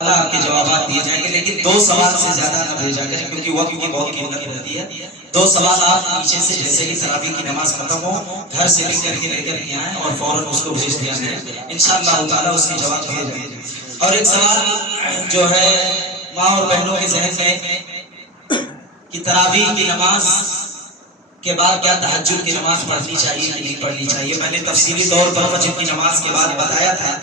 آپ کے جوابات دیے جائیں گے، لیکن 2 سوال سے زیادہ نہ بھیجا کریں کیونکہ وقت کی بہت قیمت رہتی ہے۔ 2 سوال آپ پیچھے سے جیسے ہی تراویح کی نماز ختم ہو گھر سے لکھ کر کے لے کر کے آئیں اور فوراً اس کو بھیج دیا جائے، انشاءاللہ تعالیٰ اس کے جواب دیے جائیں گے۔ اور ایک سوال جو ہے ماں اور بہنوں کے ذہن میں کہ تراویح کی نماز کے بعد کیا تہجد کی نماز پڑھنی چاہیے کہ نہیں پڑھنی چاہیے، میں نے تفصیلی طور پر فجر کی نماز کے بعد بتایا تھا،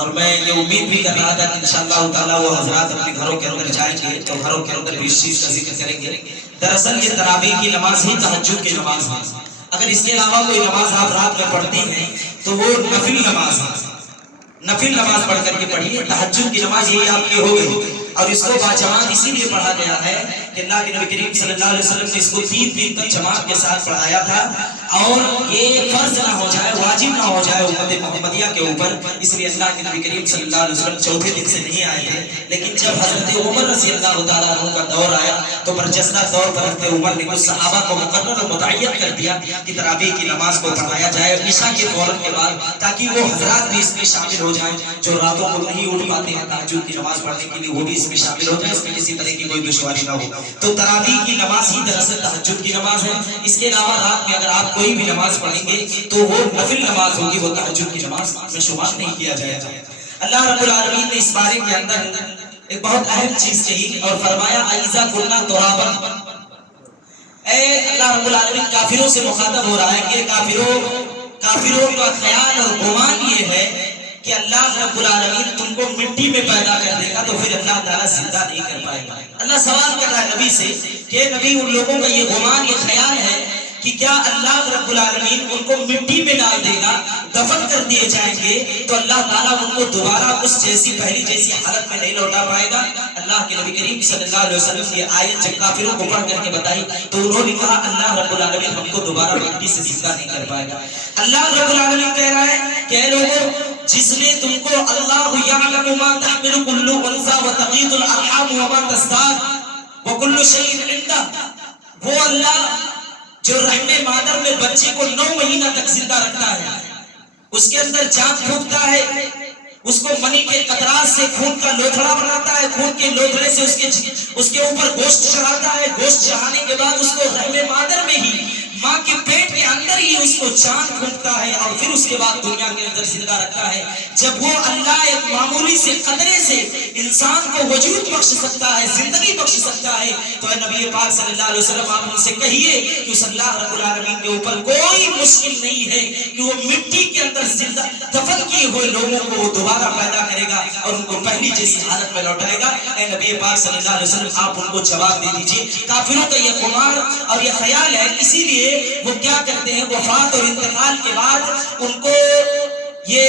اور میں یہ امید بھی کر رہا تھا کہ انشاءاللہ تعالیٰ وہ حضرات اپنے گھروں کے اندر جائیں گے تو گھروں کے اندر بھی اس چیز کا ذکر کریں گے۔ دراصل یہ تراویح کی نماز ہی تہجد کی نماز ہے۔ اگر اس کے علاوہ کوئی نماز آپ رات میں پڑھتی ہیں تو وہ نفل نماز ہے، نفل نماز پڑھ کر کے پڑھیے۔ تہجد کی نماز یہی آپ کی ہو گئی، اور اس کو باجماعت اسی لیے پڑھا گیا ہے کہ اللہ کے نبی کریم صلی اللہ علیہ وسلم نے اس کو 3 دن تک جماعت کے ساتھ پڑھایا تھا، اور یہ فرض نہ ہو جائے، واجب نہ ہو جائے امت محمدیہ کے اوپر، اس لیے اللہ کے نبی کریم صلی اللہ علیہ وسلم 4تھے دن سے نہیں آئے تھے۔ لیکن جب حضرت عمر رضی اللہ تعالیٰ عنہ کا دور آیا تو برجستہ طور پر حضرت عمر نے کچھ صحابہ کو مقرر اور متعین کر دیا کہ تراویح کی نماز کو پڑھایا جائے عشاء کے فوراً کے بعد، تاکہ وہ حضرات بھی اس میں شامل ہو جائیں جو راتوں کو نہیں اٹھ پاتے ہیں تہجد کی نماز پڑھنے کے لیے، وہ بھی اس میں شامل ہو جائیں، اس میں کسی طرح کی کوئی دشواری نہ ہو۔ تو تراویح کی نماز ہی دراصل تہجد کی نماز ہے۔ اس کے علاوہ رات میں اگر آپ کوئی بھی نماز پڑھیں گے تو وہ نفل نماز ہوگی، وہ تہجد کی نماز میں شمار نہیں کیا جائے گا۔ اللہ رب العالمین نے اس بارے کے اندر ایک بہت اہم چیز کہی اور فرمایا اِذَا كُنَّا تُرَابًا، اے اللہ رب العالمین کافروں سے مخاطب ہو رہا ہے کہ کافروں کا خیال اور گمان یہ ہے کہ اللہ رب العالمین تم کو مٹی میں پیدا کر دے گا تو پھر اللہ تعالیٰ زندہ نہیں کر پائے گا۔ اللہ سوال کر رہا ہے نبی سے کہ نبی ان لوگوں کا یہ گمان، یہ خیال ہے کہ کیا اللہ رب العالمین ان کو مٹی میں ڈال دے گا، دفن کر دیے جائیں گے تو اللہ تعالیٰ ان کو دوبارہ اس جیسی پہلی جیسی حالت میں نہیں لوٹا پائے گا؟ اللہ کے نبی کریم صلی اللہ علیہ وسلم نے آیت جب کافروں کو پڑھ کر کے بتائی تو انہوں نے کہا اللہ رب العالمین ہم کو دوبارہ مٹی سے زندہ نہیں کر پائے گا۔ اللہ رب العالمین کہہ رہا ہے کہ اے لوگوں، جس نے تم کو اللہ یعلم ما تحمل كل انثى وتغيض الارحام وما تزداد وكل شيء عنده، وہ اللہ جو رحم مادر میں بچے کو 9 مہینہ تک زندہ رکھتا ہے، اس کے اندر جان پھونکتا ہے، اس کو منی کے قطرات سے خون کا لوتھڑا بناتا ہے، خون کے لوتھڑے سے اس کے اوپر گوشت چڑھاتا ہے، گوشت چڑھانے کے بعد اس کو رحم مادر میں ہی ماں کے پیٹ کے اندر ہی اس کو جان پھونکتا ہے اور پھر اس کے بعد دنیا کے اندر زندہ رکھتا ہے۔ جب وہ اللہ ایک معمولی سے قطرے سے انسان کو وجود بخش سکتا ہے، زندگی بخش سکتا ہے، تو اے نبی پاک صلی اللہ علیہ وسلم آپ ان سے کہیے کہ اس اللہ رب العالمین کے اوپر کوئی مشکل نہیں ہے کہ وہ مٹی کے اندر زندہ دفن کیے ہوئے لوگوں کو وہ دوبارہ پیدا کرے گا اور ان کو پہلی جیسی حالت میں لوٹائے گا۔ اے نبی پاک صلی اللہ علیہ وسلم آپ ان کو جواب دے دیجیے۔ کافروں کا یہ خمار اور یہ خیال ہے، اسی لیے وہ کیا کرتے ہیں، وفات اور انتقال کے بعد ان کو یہ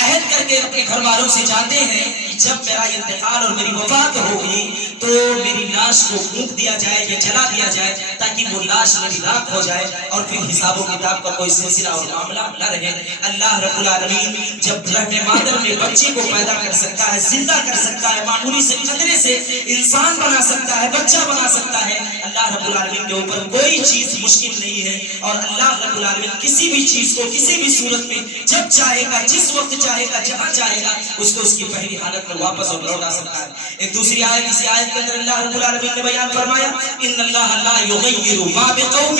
عہد کر کے اپنے گھر والوں سے جاتے ہیں کہ جب میرا انتقال اور میری وفات ہوگی تو میری لاش کو پھونک دیا جائے یا جلا دیا جائے تاکہ وہ لاش میری راکھ ہو جائے اور پھر حساب و کتاب کا کوئی سلسلہ اور معاملہ نہ رہے۔ اللہ رب العالمین جب رحم مادر میں بچے کو پیدا کر سکتا ہے، زندہ کر سکتا ہے، معمولی سے قطرے سے انسان بنا سکتا ہے، بچہ بنا سکتا ہے، اللہ رب العالمین کے اوپر کوئی چیز مشکل نہیں ہے، اور اللہ رب العالمین کسی بھی چیز کو کسی بھی صورت میں جب چاہے گا، جس وقت چاہے گا، جہاں چاہے گا، اس کو اس کی پہلی حالت میں واپس اور لوٹا سکتا ہے۔ ایک دوسری آیت، اسی آیت کے اندر اللہ رب العالمین نے بیان فرمایا ان اللہ لا یغیر ما بقوم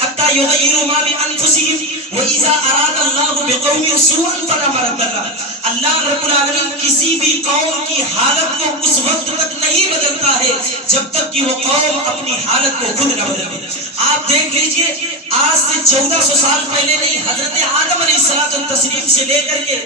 حتی یغیروا ما بانفسهم واذا اراد اللہ بقوم سوءا فلا مرد له۔ اللہ رب العالمین کسی بھی قوم کی حالت کو اس وقت تک نہیں بدلتا ہے جب تک کہ وہ قوم اپنی حالت کو خود نہ بدلے۔ آپ دیکھ لیجئے آج سے 1400 سال پہلے نہیں، حضرت آدم علیہ السلام سے لے کر کے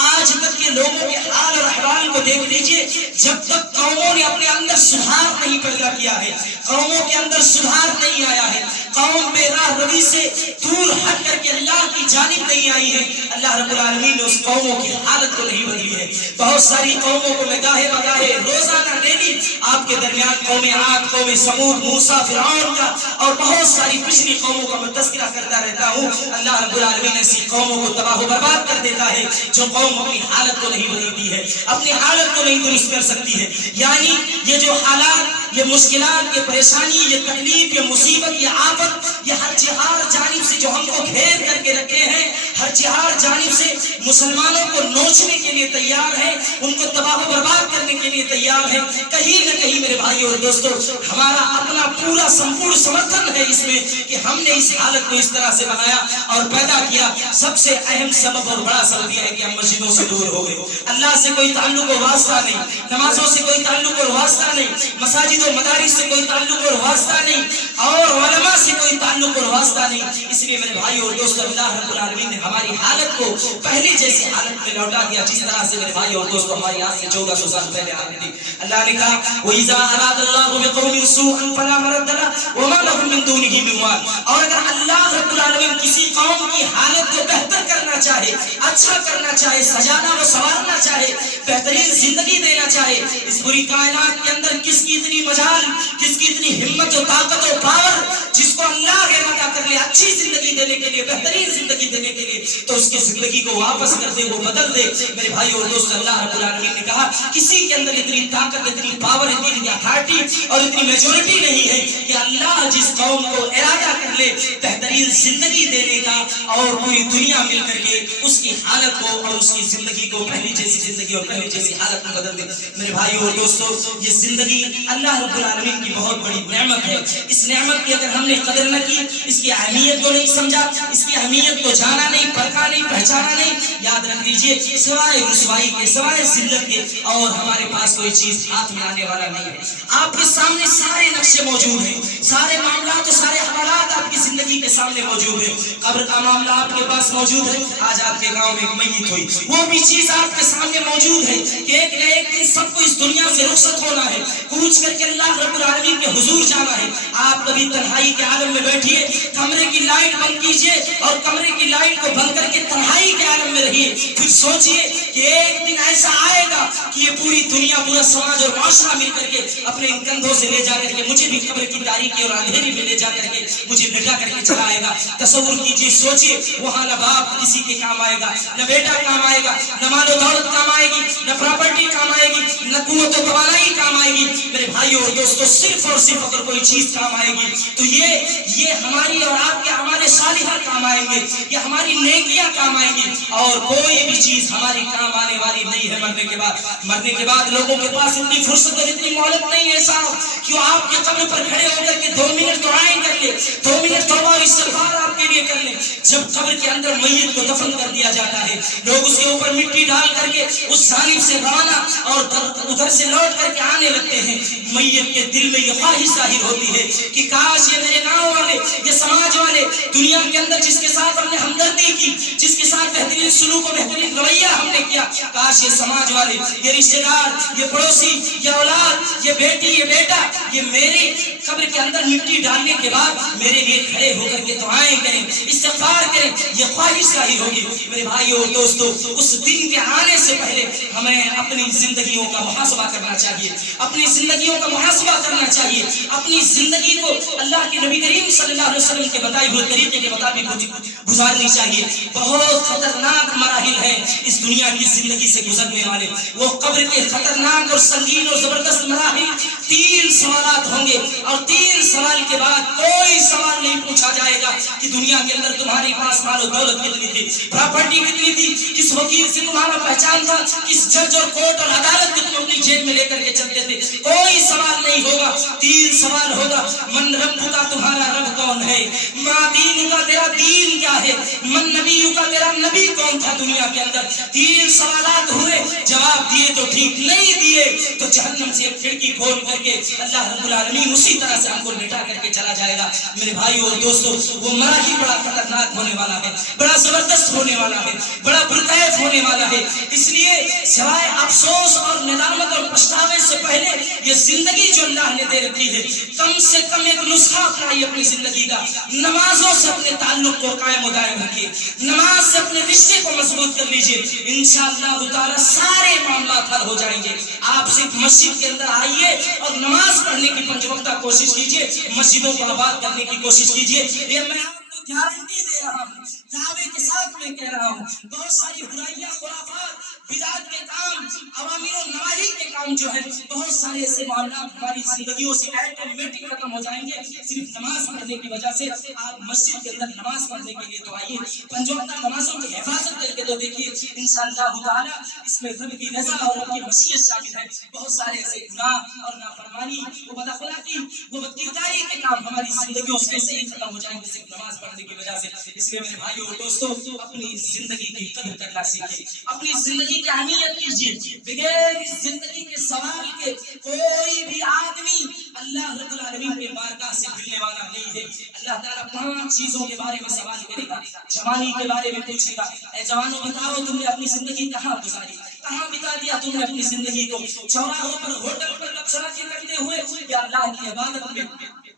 آج تک کے لوگوں کے حال اور احوال کو دیکھ لیجئے، جب تک قوموں نے اپنے اندر سدھار نہیں پیدا کیا ہے، قوموں کے اندر سدھار نہیں آیا ہے، قوم بے راہ روی سے دور ہٹ کر کے اللہ کی جانب نہیں آئی ہے، اللہ رب العالمین نے اس قوموں کی حالت کو نہیں بدلی ہے۔ بہت ساری قوموں کو میں گاہے بگاہے روزانہ ڈیلی آپ کے درمیان قوم عاد، قوم سمود، موسیٰ، فرعون کا اور بہت ساری پچھلی قوموں کا میں تذکرہ کرتا رہتا ہوں۔ اللہ رب العالمین ایسی قوموں کو تباہ و برباد کر دیتا ہے جو قوم اپنی حالت کو نہیں بدلتی ہے، اپنی حالت کو نہیں درست کر سکتی ہے۔ یعنی یہ جو حالات، یہ مشکلات، یہ پریشانی، یہ تکلیف، یہ مصیبت، یہ آفت، یہ ہر جہار جانب سے جو ہم کو گھیر کر کے رکھے ہیں، ہر جہار جانب سے مسلمانوں کو نوچنے کے لیے تیار ہے، ان کو تباہ و برباد کرنے کے لیے ایام ہے، کہیں نہ کہیں میرے بھائیو اور دوستو ہمارا اپنا پورا سمپورن سمرتھن ہے اس میں کہ ہم نے اس حالت کو اس طرح سے بنایا اور پیدا کیا۔ سب سے اہم سبب اور بڑا سبب یہ ہے کہ ہم مسجدوں سے دور ہو گئے، اللہ سے کوئی تعلق اور واسطہ نہیں، نمازوں سے کوئی تعلق اور واسطہ نہیں، مساجد و مدارس سے کوئی تعلق اور واسطہ نہیں، اور علماء سے کوئی تعلق اور واسطہ نہیں۔ اس لیے میرے بھائی اور دوستو اللہ رب العالمین نے ہماری حالت کو پہلے جیسی حالت میں لوٹا دیا جس طرح سے میرے بھائی اور دوستو ہماری آج سے 1400 سال پہلے حالت تھی۔ اللہ نے کہا وَإِذَا أَرَادَ اللَّهُ بِقَوْمٍ سُوءًا فَلَا مَرَدَّ لَهُ وَمَا لَهُم مِّن دُونِهِ مِن وَالٍ۔ اور اگر اللہ رب العالمین کسی قوم کی حالت کو بہتر کرنا چاہے، اچھا کرنا چاہے، سجانا و سنوارنا چاہے، بہترین زندگی دینا چاہے، اس پوری کائنات کے اندر کس کی اتنی مجال، کس کی اتنی ہمت و طاقت و پاور جس کو اللہ ارادہ کر لے اچھی زندگی دینے کے لیے، بہترین زندگی دینے کے لیے، تو اس کی زندگی کو واپس کر دے، وہ بدل دے۔ میرے بھائی اور دوست اللہ رب العالمین نے کہا کسی کے اندر اتنی طاقت، اتنی پاور، اتنی اتھارٹی اور اتنی میجورٹی نہیں ہے کہ اللہ جس قوم کو ارادہ کر لے بہترین زندگی دینے کا اور پوری دنیا مل کر کے اس کی حالت کو اور اس کی زندگی کو پہلی جیسی زندگی اور پہلی جیسی حالت میں بدل دے۔ میرے بھائی اور دوستو یہ زندگی اللہ رب العالمین کی بہت بڑی نعمت ہے۔ اس نعمت کی اگر ہم نے قدر نہ کی، اس کی اہمیت کو نہیں سمجھا، اس کی اہمیت کو جانا نہیں، پرکھا نہیں، پہچانا نہیں، یاد رکھ لیجئے سوائے رسوائی کے، سوائے ذلت کے اور ہمارے پاس کوئی چیز ہاتھ میں آنے والا نہیں ہے۔ آپ کے سامنے سارے نقشے موجود ہیں، سارے معاملات اور سارے حوالات آپ کی زندگی کے سامنے موجود ہیں۔ قبر کا معاملہ آپ کے پاس موجود ہے، آج آپ کے گاؤں میں ایک میت ہوئی، وہ بھی چیز آپ کے سامنے موجود ہے کہ ایک نہ ایک دن سب کو اس دنیا سے رخصت ہونا ہے، کوچ کر کے اللہ رب العالمین کے حضور جانا ہے۔ آپ کبھی تنہائی کے عالم میں بیٹھیے، کمرے کی لائٹ بند کیجئے اور کمرے کی لائٹ کو بند کر کے تنہائی کے عالم میں رہیے، پھر سوچئے کہ ایک دن ایسا آئے گا کہ یہ پوری دنیا، پورا سماج اور معاشرہ مل کر کے اپنے ان کندھوں سے لے جا کر کے مجھے بھی قبر کی تاریکی اور اندھیری میں لے جا کر کے مجھے لٹا کر کے چلا آئے گا۔ تصور کیجئے، سوچئے وہاں نہ باپ کسی کے کام آئے گا، نہ بیٹا کام آئے گا، نہ مال و دولت کام آئے گی، نہ پراپرٹی کام آئے گی، نہ قوت و توانائی کام آئے گی۔ میرے بھائیو اور دوستو صرف اور صرف اگر کوئی چیز کام آئے گی تو یہ ہماری اور آپ کے اعمال صالحہ کام آئیں گے، یہ ہماری نیکیاں کام آئیں گی، اور کوئی بھی چیز ہماری کام آنے والی نہیں ہے مرنے کے بعد۔ مرنے کے بعد لوگوں کے پاس اتنی فرصت اور اتنی مہلت نہیں ہے صاحب کہ آپ کے قبر پر کھڑے ہو کر کے 2 منٹ دعائیں کر لے، 2 منٹ توبہ اور استغفار آپ کے لیے کر لیں۔ جب قبر کے اندر میت کو دفن کر دیا جاتا ہے، لوگ اس کے اوپر مٹی ڈال کر کے اس جانب سے روانہ اور ادھر سے لوٹ کر کے آنے لگتے ہیں، میت کے دل میں یہ خواہش ظاہر ہوتی ہے کہ کاش یہ میرے گاؤں والے، یہ سماج والے، دنیا کے اندر جس کے ساتھ ہم نے ہمدردی کی، جس کے ساتھ بہترین سلوک و بہترین رویہ ہم نے کیا، کاش یہ سماج والے، یہ رشتہ دار، یہ پڑوسی، یہ اولاد، یہ بیٹی، یہ بیٹا، یہ میرے قبر کے اندر مٹی ڈالنے کے بعد میرے لیے کھڑے ہو کر کے دعائیں کریں، استغفار کریں، یہ خواہش ظاہر ہوگی۔ میرے بھائیو اور دوستو اس دن کے آنے سے پہلے ہمیں اپنی زندگیوں کا محاسبہ کرنا چاہیے، اپنی زندگیوں کا محاسبہ کرنا چاہیے، اپنی زندگی کو اللہ کے نبی کریم صلی اللہ علیہ وسلم کے بتائے ہوئے طریقے کے مطابق گزارنی چاہیے۔ بہت خطرناک مراحل ہیں اس دنیا کی زندگی سے گزرنے والے، وہ قبر کے خطرناک اور سنگین اور زبردست مراحل۔ 3 سوالات ہوں گے اور 3 سوال کے بعد کوئی سوال نہیں پوچھا جائے گا کہ دنیا کے اندر تمہارے پاس مال و دولت کتنی تھی، پراپرٹی کتنی تھی، کس وکیل سے تمہارا پہچان تھا، کس جج اور کورٹ اور عدالت کو تم اپنی جیب میں لے کر کے چلتے تھے، کوئی سوال نہیں ہوگا۔ 3 سوال ہوگا، من رب کا، تمہارا رب کون ہے، ما دین کا، تیرا دین کیا ہے، من نبی کا، تیرا نبی کون تھا دنیا کے اندر۔ 3 سوالات ہوئے، جواب دیے تو ٹھیک، نہیں دیے تو جہنم سے ایک کھڑکی کھول کر کے اللہ رب العالمین اسی طرح سے ہم کو لٹا کر کے چلا جائے گا۔ میرے بھائیو اور دوستو وہ مراحل بڑا خطرناک ہونے والا ہے، بڑا زبردست ہونے والا ہے، بڑا پرکیف ہونے والا ہے۔ اس لیے سوائے افسوس اور ندامت اور پچھتاوے سے پہلے یہ زندگی جو اللہ نے دے رکھی ہے، کم سے کم ایک نسخہ اپنائیے اپنی زندگی کا، نمازوں سے اپنے تعلق کو قائم و دائم رکھیے، نماز سے اپنے رشتے کو مضبوط کر لیجئے، انشاءاللہ تعالی سارے معاملات حل ہو جائیں گے۔ آپ صرف مسجد کے اندر آئیے اور نماز پڑھنے کی 5 وقتہ کوشش کیجئے، مسجدوں کو آباد کرنے کی کوشش کیجئے۔ یہ میں آپ کو گارنٹی دے رہا ہوں، دعوے کے ساتھ میں کہہ رہا ہوں، بہت ساری برائیاں، خرافات، بدعت کے کام عوامر و نواہی کے کام جو ہے بہت سارے ایسے معاملات ہماری زندگیوں سے آٹومیٹک ختم ہو جائیں گے صرف نماز پڑھنے کی وجہ سے. آپ مسجد کے اندر نماز پڑھنے کے لیے تو آئیے, پنج وقتہ نمازوں کی حفاظت کر کے تو دیکھیے انشاءاللہ تعالیٰ اس میں رب کی رضا اور رب کی مشیت شامل ہے. بہت سارے ایسے گناہ اور نافرمانی, وہ بد اخلاقی, وہ بد کرداری کے کام ہماری زندگیوں سے ایسے ہی ختم ہو جائیں گے صرف نماز پڑھنے کی وجہ سے. اس لیے میرے بھائیو اور دوستو, اپنی زندگی کی قدر کرنا سیکھیے, اپنی زندگی کی اہمیت کیجیے. بغیر اس زندگی کے سوال کے کوئی بھی آدمی اللہ رب العالمین کے بارگاہ سے بھولنے والا نہیں ہے. اللہ تعالیٰ 5 چیزوں کے بارے میں سوال کرے گا. جوانی کے بارے میں پوچھے گا, اے جوانوں بتاؤ تم نے اپنی زندگی کہاں گزاری, کہاں بتا دیا تم نے اپنی زندگی کو, چوراہوں پر, ہوٹل پر لبسراتی کرتے ہوئے یا اللہ کی عبادت میں,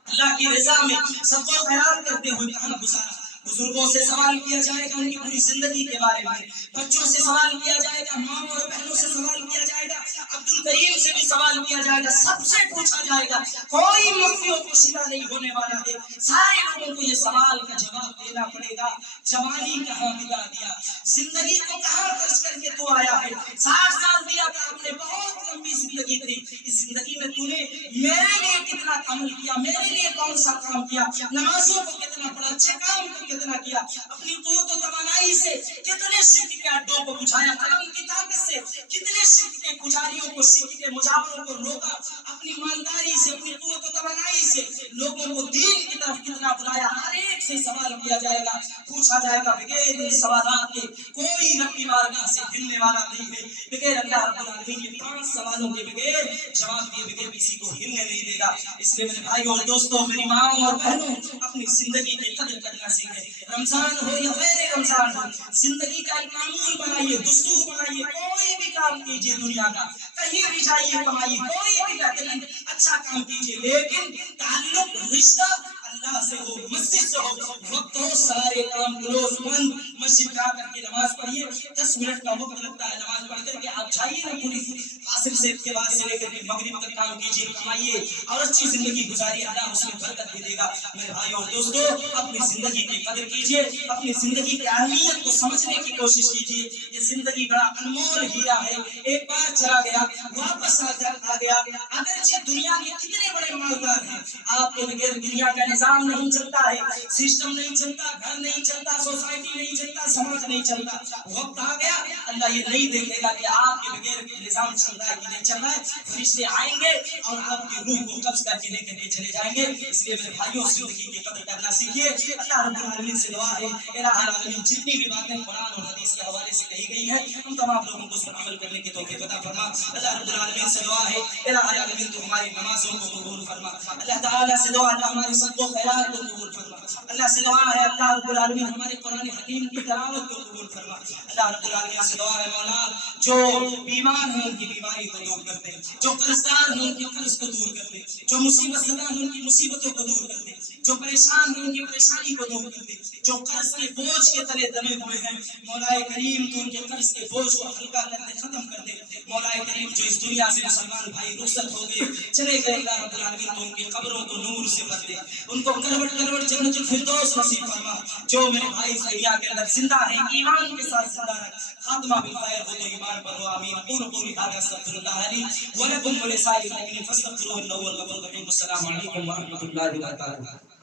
اللہ کی رضا میں صدقہ و خیرات کرتے ہوئے کہاں گزارا. بزرگوں سے سوال کیا جائے گا ان کی پوری زندگی کے بارے میں, بچوں سے سوال کیا جائے گا, ماں اور بہنوں سے سوال کیا جائے گا, عبد الکریم سے بھی سوال کیا جائے گا, سب سے پوچھا جائے گا. کوئی مخفی و پوشیدہ نہیں ہونے والا ہے. سارے لوگوں کو یہ سوال کا جواب دینا پڑے گا. جوانی کہاں بتا دیا, زندگی کو کہاں خرچ کر کے تو آیا ہے. 60 سال دیا تھا آپ نے, بہت لمبی زندگی تھی. اس زندگی میں تو نے میرے لیے کتنا عمل کیا, میرے لیے کون سا کام کیا, نمازوں کو کتنا پڑھا, اچھے کام کو کتنا کیا, اپنی قوت و توانائی سے کتنے شرک کے اڈوں کو بجھایا, قلم کی طاقت سے کتنے شرک کے پجاریوں کو, شرک کے مجاوروں کو روکا, اپنی مالداری سے, اپنی قوت و توانائی سے لوگوں کو دین کی طرف کتنا بلایا. ہر ایک سے سوال کیا جائے گا, پوچھا جائے گا. بغیر ان سوالات کے کوئی رب کی بارگاہ سے ہلنے والا نہیں ہے. بغیر اللہ رب العالمین کے 5 سوالوں کے بغیر جواب دیے بغیر کسی کو ہلنے نہیں دے گا. اس لیے میرے بھائیوں اور دوستوں, میری ماں اور بہنوں, اپنی زندگی کی قدر کرنا سیکھیں. رمضان ہو یا غیر رمضان ہو, زندگی کا ایک قانون بنائیے, دستور بنائیے. کوئی بھی کام کیجیے دنیا کا, کہیں بھی جائیے کمائیے, کوئی بھی بہترین اچھا کام کیجیے, لیکن تعلق, رشتہ اللہ سے ہو, مسجد سے ہو. وقت ہو, سارے کام کلوز بند, مسجد میں آ کر کے نماز پڑھیے. 10 منٹ کا وقت لگتا ہے نماز پڑھ کر کے, آپ جائیے نا پوری عصر سے کے بعد سے لے کر کے مغرب تک کام کیجیے, کمائیے اور اچھی زندگی گزاریے. اللہ اس میں برکت بھی دے گا. میرے بھائیوں اور دوستوں, اپنی زندگی کی قدر کیجیے, اپنی زندگی کی اہمیت کو سمجھنے کی کوشش کیجیے. یہ زندگی بڑا انمول ہیرا ہے, ایک بار چلا گیا واپس آ گیا. اگرچہ دنیا کے کتنے بڑے مالدار ہیں, آپ کے بغیر دنیا کا نظام نہیں چلتا ہے, سسٹم نہیں چلتا, گھر نہیں چلتا, سوسائٹی نہیں چلتا, سماج نہیں چلتا. وقت آ گیا, اللہ یہ نہیں دیکھے گا کہ آپ کے بغیر نظام چل رہا ہے کہ نہیں چل رہا ہے. فرشتے آئیں گے اور آپ کی روح کو قبض کر کے لے کر کے چلے جائیں گے. اس لیے میرے بھائیوں, زندگی کی قدر کرنا سیکھیے. اللہ رب العالمین سے دعا ہے, الہ العالمین جتنی بھی باتیں قرآن اور حدیث کے حوالے سے کہی گئی ہیں, ہم تمام لوگوں کو اس پر عمل کرنے کی توفیق عطا فرما. اللہ رب العالمین سے دعا ہے, الہ العالمین تو ہماری نمازوں کو قبول فرما. اللہ تعالیٰ سے دعا, اللہ ہماری صدقہ و خیرات کو قبول فرما. اللہ سے دعا ہے, اللہ رب العالمین ہمارے قرآن حکیم کی تلاوت کو قبول فرما. اللہ رب العالمین سے دعا ہے, مولا جو بیمار ہیں ان کی بیماری کو دور کر دے, جو قرضدار ہیں ان کے قرض کو دور کر دے, جو مصیبت زدہ ہیں ان کی مصیبتوں کو دور کر دے, جو پریشان ہیں ان کی پریشانی کو دور کر دے, جو قرض کے بوجھ کے تلے دبے ہوئے ہیں, مولا کریم تو ان کے قرض کے بوجھ کو ہلکا کر دے, ختم کر دے. مولا کریم جو اس دنیا سے مسلمان بھائی رخصت ہو گئے, چلے گئے, اللہ رب العالمین تو ان کی قبروں کو نور سے بھر دے, ان کو کروٹ کروٹ جنت الفردوس نصیب فرما. جو میرے بھائی دنیا کے اندر زندہ ہیں, ایمان کے ساتھ زندہ رکھ, خاتمہ بالخیر ہو تو ایمان پر ہو, آمین. اقول قولی ھذا استغفر اللہ لی ولکم ولسائر المؤمنین فاستغفروہ انہ هو الغفور الرحیم. السلام علیکم ورحمۃ اللہ وبرکاتہ.